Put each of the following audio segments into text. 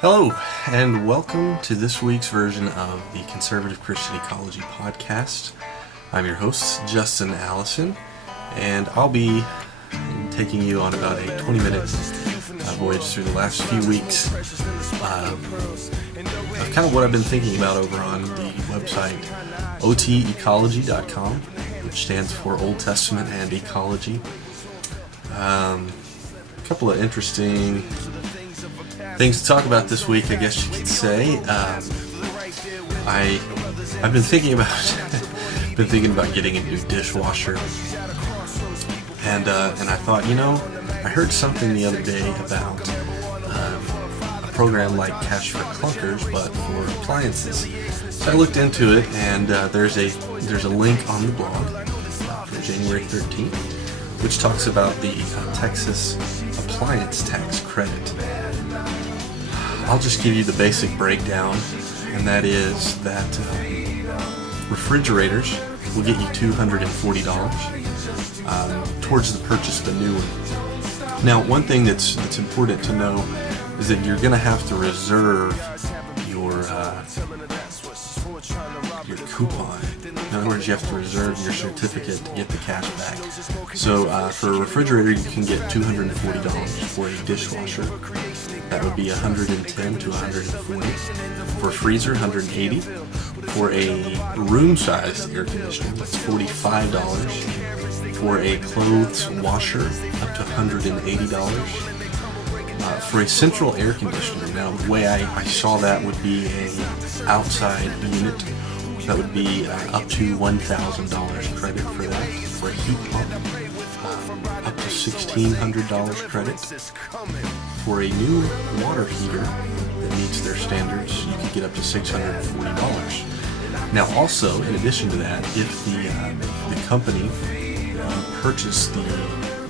Hello, and welcome to this week's version of the Conservative Christian Ecology podcast. I'm your host, Justin Allison, and I'll be taking you on about a 20-minute voyage through the last few weeks of kind of what I've been thinking about over on the website OTguyJan3pt1, which stands for Old Testament and Ecology. A couple of interesting things to talk about this week, I guess you could say. I've been thinking about getting a new dishwasher, and I thought, I heard something the other day about a program like Cash for Clunkers, but for appliances. So I looked into it, and there's a link on the blog for January 13th, which talks about the Texas appliance tax credit. I'll just give you the basic breakdown, and that is that refrigerators will get you $240 towards the purchase of a new one. Now, one thing that's important to know is that you're going to have to reserve your coupon. In other words, you have to reserve your certificate to get the cash back. So for a refrigerator, you can get $240 for a dishwasher. That would be $110 to $140. For a freezer, $180. For a room-sized air conditioner, that's $45. For a clothes washer, up to $180. For a central air conditioner, now the way I saw that would be a outside unit. That would be up to $1,000 credit for that. For a heat pump, up to $1,600 credit. For a new water heater that meets their standards, you could get up to $640. Now, also, in addition to that, if the company you purchase the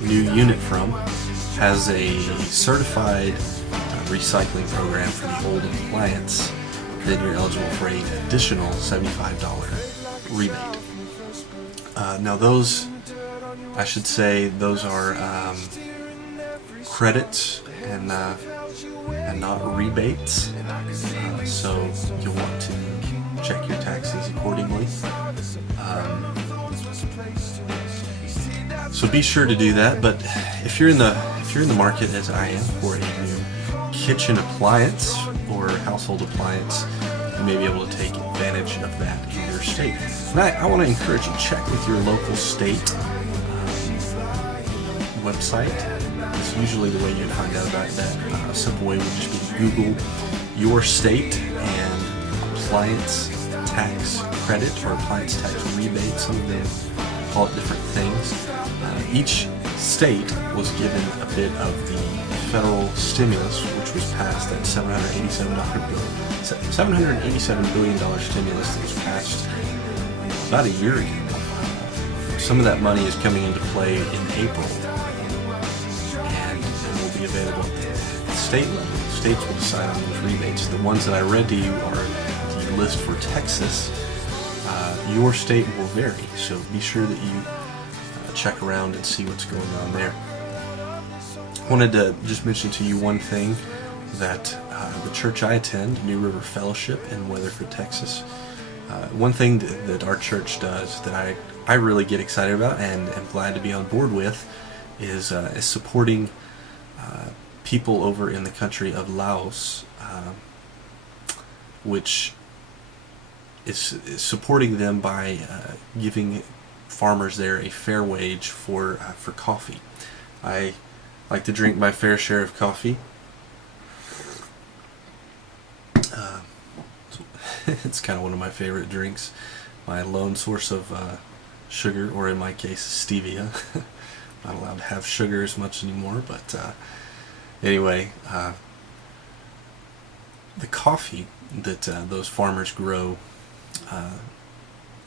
new unit from has a certified recycling program for the old appliance, then you're eligible for an additional $75 rebate. Now those, I should say, those are credits and not rebates. So you'll want to check your taxes accordingly. So be sure to do that. But if you're in the market, as I am, for a new kitchen appliance or household appliance, you may be able to take advantage of that in your state. And I want to encourage you to check with your local state website. It's usually the way you find out about that. A simple way would just be to Google your state and appliance tax credit or appliance tax rebate. Some of them call it different things. Each state was given a bit of the federal stimulus, which was passed at $787 billion stimulus that was passed about a year ago. Some of that money is coming into play in April, and it will be available at the state level. States will decide on those rebates. The ones that I read to you are the list for Texas. Your state will vary, so be sure that you check around and see what's going on there. I wanted to just mention to you one thing, that the church I attend, New River Fellowship in Weatherford, Texas, one thing that our church does that I really get excited about and am glad to be on board with is supporting people over in the country of Laos, which is supporting them by giving farmers there a fair wage for coffee. I like to drink my fair share of coffee. It's kind of one of my favorite drinks. My lone source of sugar, or in my case, stevia. Not allowed to have sugar as much anymore, but anyway, the coffee that those farmers grow,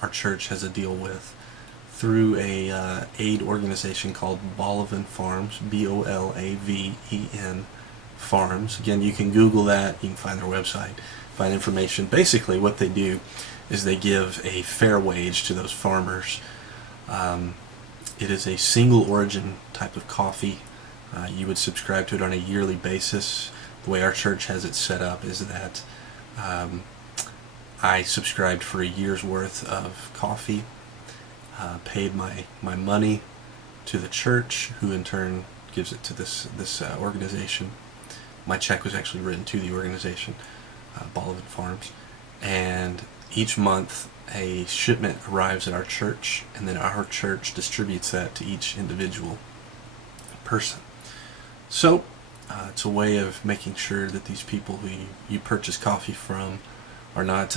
our church has a deal with through a aid organization called Boliven Farms, Bolaven Farms. Again, you can Google that, you can find their website, find information. Basically what they do is they give a fair wage to those farmers. It is a single origin type of coffee. You would subscribe to it on a yearly basis. the way our church has it set up is that I subscribed for a year's worth of coffee, paid my money to the church, who in turn gives it to this organization. My check was actually written to the organization, Bolivar Farms, and each month a shipment arrives at our church, and then our church distributes that to each individual person. So it's a way of making sure that these people who you purchase coffee from are not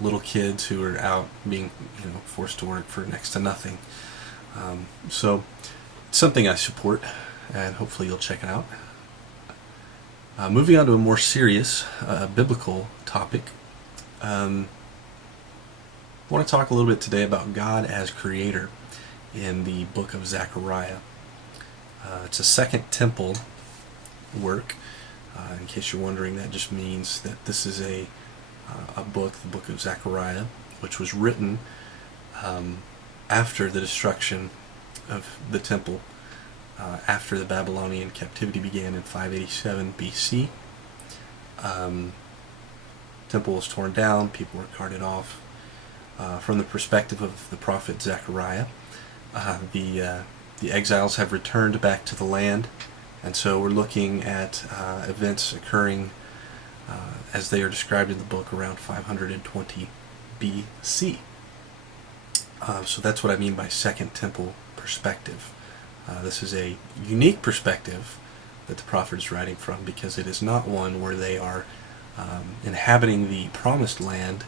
little kids who are out being forced to work for next to nothing. So it's something I support, and hopefully you'll check it out. Moving on to a more serious biblical topic, I want to talk a little bit today about God as creator in the book of Zechariah. It's a Second Temple work. In case you're wondering, that just means that this is a book, the book of Zechariah, which was written after the destruction of the temple, after the Babylonian captivity began in 587 BC. Temple was torn down, people were carted off. From the perspective of the prophet Zechariah, the exiles have returned back to the land, and so we're looking at events occurring as they are described in the book around 520 BC. So that's what I mean by Second Temple perspective. This is a unique perspective that the prophet is writing from, because it is not one where they are inhabiting the promised land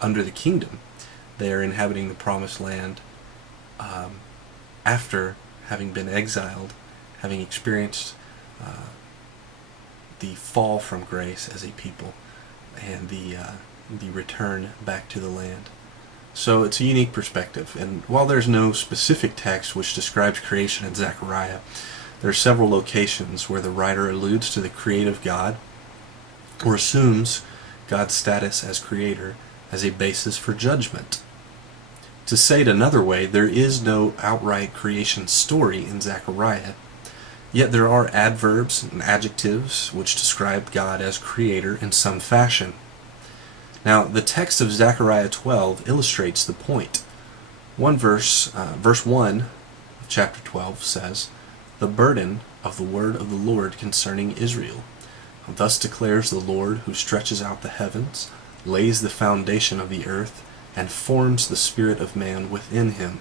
under the kingdom. They are inhabiting the promised land after having been exiled, having experienced the fall from grace as a people, and the return back to the land. So it's a unique perspective, and while there's no specific text which describes creation in Zechariah, there are several locations where the writer alludes to the creative God, or assumes God's status as creator as a basis for judgment. To say it another way, there is no outright creation story in Zechariah, yet there are adverbs and adjectives which describe God as creator in some fashion. Now, the text of Zechariah 12 illustrates the point. Verse 1 of chapter 12 says, "The burden of the word of the Lord concerning Israel. Thus declares the Lord, who stretches out the heavens, lays the foundation of the earth, and forms the spirit of man within him."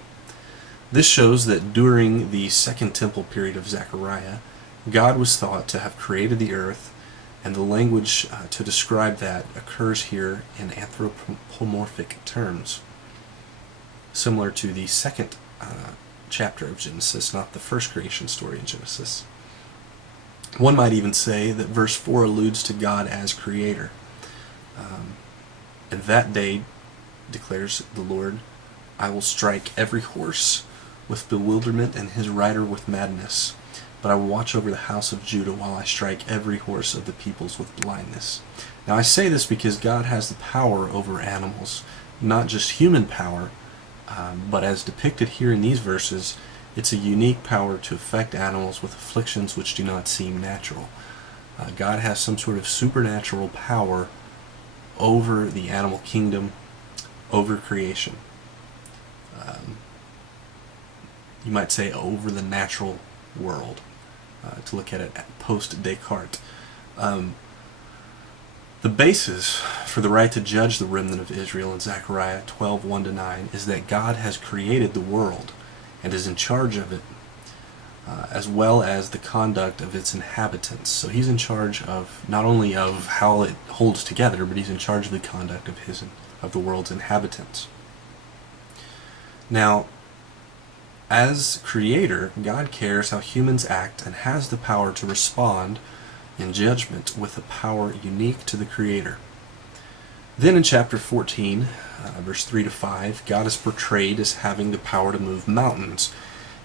This shows that during the Second Temple period of Zechariah, God was thought to have created the earth, and the language to describe that occurs here in anthropomorphic terms, similar to the second chapter of Genesis, not the first creation story in Genesis. One might even say that verse 4 alludes to God as creator. "And that day, declares the Lord, I will strike every horse with bewilderment and his rider with madness. But I will watch over the house of Judah while I strike every horse of the peoples with blindness." Now I say this because God has the power over animals, not just human power, but as depicted here in these verses, it's a unique power to affect animals with afflictions which do not seem natural. God has some sort of supernatural power over the animal kingdom, over creation. You might say over the natural world, to look at it post-Descartes. The basis for the right to judge the remnant of Israel in Zechariah 12, 1-9 is that God has created the world and is in charge of it, as well as the conduct of its inhabitants. So he's in charge of not only of how it holds together, but he's in charge of the conduct of the world's inhabitants. Now, as creator, God cares how humans act and has the power to respond in judgment with a power unique to the creator. Then in chapter 14, verse 3-5, God is portrayed as having the power to move mountains,